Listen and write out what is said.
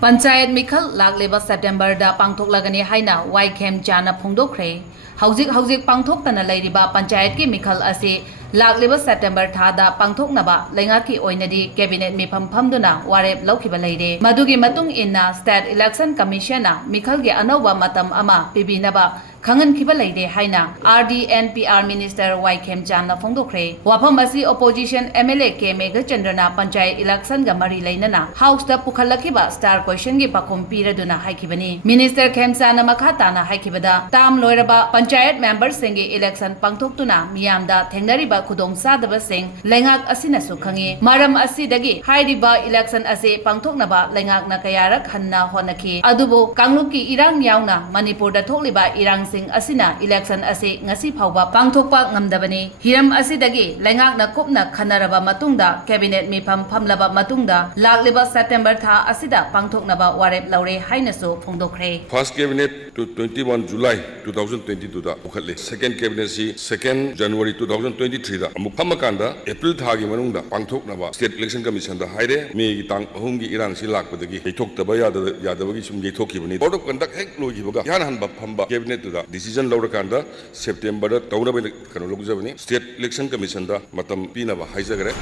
Panchayat Meekhal Lakliba September da Pangthoklagani Haina Khemchand Phongdokhre Hauzik Pangthoktana Lairiba Panchayat ki Meekhal asi Lakliba September thada Pangthoknaba Lengaki Oinadi Cabinet Mifam Phamduna Warep Laukiba Leire Madugi Matung inna State Election Commissiona Meekhal gi Anova Matam ama Pibinaba Khangan Kiba Leide Haina RDNPR Minister Khemchand Phongdokhre Wafam asi Opposition MLA K Meghachandrana Panchayat Election ga mari leinana House da Pukhalakiba Star Question gi pakum piraduna haikibani Minister Khemchand makhatana haikibada tam loiraba Panchayat members singi election pangthoktuna miyamda thengnariba khudong sadaba sing lengak asina su khangi maram asidagi hairiba election ase pangthoknaba lengak na kayarak hanna honaki adubo kangluki irang yauna Manipur da thokliba irang sing asina election ase ngasi phawba pangthokpa ngamdabani hiram asidagi lengak na kopna khanaraba matungda cabinet mifam phamlaba matungda Lakliba September tha asida pangthoknaba warep laure hainasu Phongdokhre First cabinet to 21 July 2022 da ukhatle second cabinet si 2nd January 2023 da amuk phamakanda April thagi manungda pangthoknaba state election commission da haire me gi tang ahum gi irang si lakpadagi yeithoktaba yadabagi sum yeithokibani board of conduct hek logibaga yan hanba phamba cabinet da decision lawrakanda September da tawna kano logjabani state election commission da matam pinaba haijagare